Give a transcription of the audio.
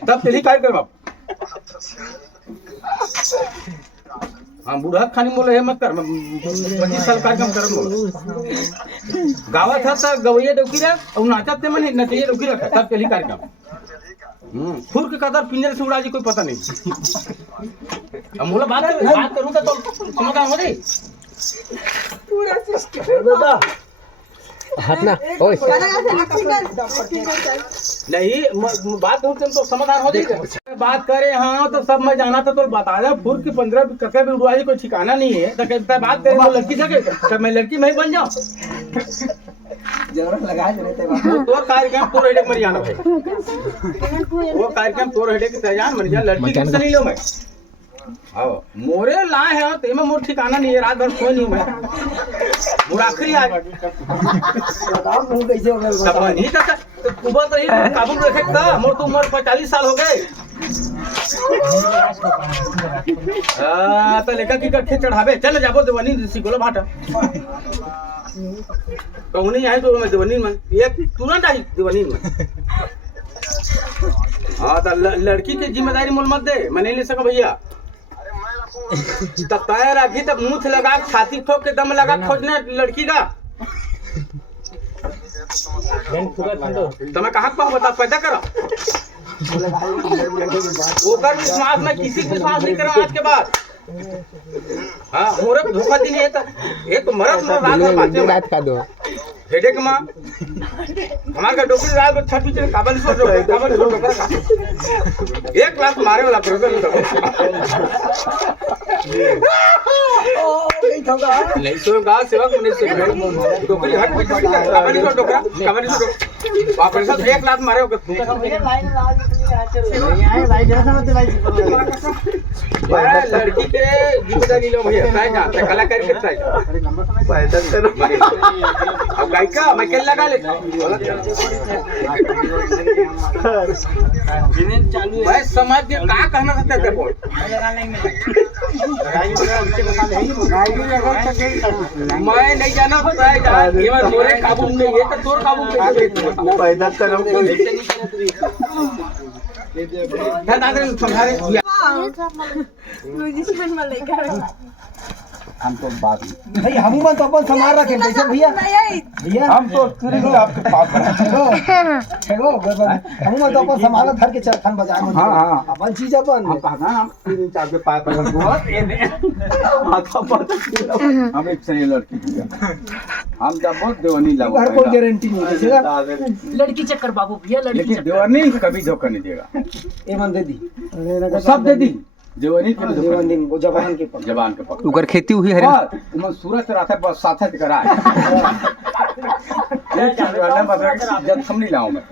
तब तेरी काय कर बाप हाँ बूढ़ा खानी बोले मत कर 25 साल कार्यक्रम कर गावात था गवैया डोकी रे और नाचत ते मने नचैया डोकी रखा तब तेरी कार्यक्रम फुर के कदर पिंजरे से उड़ा जी कोई पता नहीं अब मोला बात करूं तो समाधान हो जाए पूरा सिस्टम दादा हटना ओए नहीं बात करूं तो समाधान हो जाएगा बात करे हाँ तो सब मैं जाना तो बता दे फुर की 15 कके भी उड़वाई कोई ठिकाना नहीं है तो कहता बात करे वो लड़की सके तो मैं लड़की में ही बन जाऊं जरूर लगा देते तो कार्यक्रम तो हेडेक मर जाना भाई वो कार्यक्रम तो हेडेक तैयार मर जा लड़की किससे नहीं लो मैं आओ मोरे लाए हैं ते में मोर ठिकाना नहीं है रात भर सोई नहीं मैं मोर आखिरी आज बताओ मुंह कैसे हो गया तब नहीं था कुबा तो ही काबू रखे था मोर तो उम्र 45 साल हो गए तो लेकर की कट्ठे चढ़ावे चल जाबो देवनी सिकोला भाटा कहूं नहीं आए तो मैं देवनी में एक तुरंत आई देवनी में हाँ तो लड़की की जिम्मेदारी मोल मत दे मैं नहीं ले सका भैया तब पैर रखी तब मुंह लगा छाती ठोक के दम लगा खोजने लड़की का तो मैं कहाँ पाऊँ बता पैदा करो वो कर विश्वास मैं किसी को विश्वास नहीं करा आज के बाद हाँ मोरे धोखा दी नहीं है तो ये तो मरद रात में बात का दो हेडेक मां हमारे का डोकरी रात में छठ पीछे काबल सो एक लाख मारे वाला प्रोग्राम नहीं सोगा सेवक नहीं सोगा डोकरी हट काबल सो डोकरा काबल सो बाप रे साहब 1 लाख मारे होगा लड़की के जिम्मेदारी लो भैया ट्राई जा कलाकार के ट्राई पैदा करो अब गायिका मैं क्या लगा लेता भाई समाज के क्या कहना चाहते थे बोल मैं नहीं जाना ये मोरे काबू में ये तो तोर काबू में पैदा करो समझा रहे हम तो बात भाई हम मन तो अपन संभाल रखे कैसे भैया भैया हम तो तुरंत आपके पास चलो चलो हम मन तो अपन संभाल धर के चरखन बजा हां हां अपन चीज अपन हम कहा हम तीन चार के पाए पर माथा पर हम एक सही लड़की हम जब बहुत देवनी लगो हर कोई गारंटी नहीं है लड़की चक्कर बाबू भैया लड़की लेकिन देवनी कभी धोखा नहीं देगा ए मन दे दी सब दे दी देवनी के देवनी वो जवान के पक उगर खेती हुई है मैं सूरज रहता बस साथे करा जब हम नहीं लाऊं मैं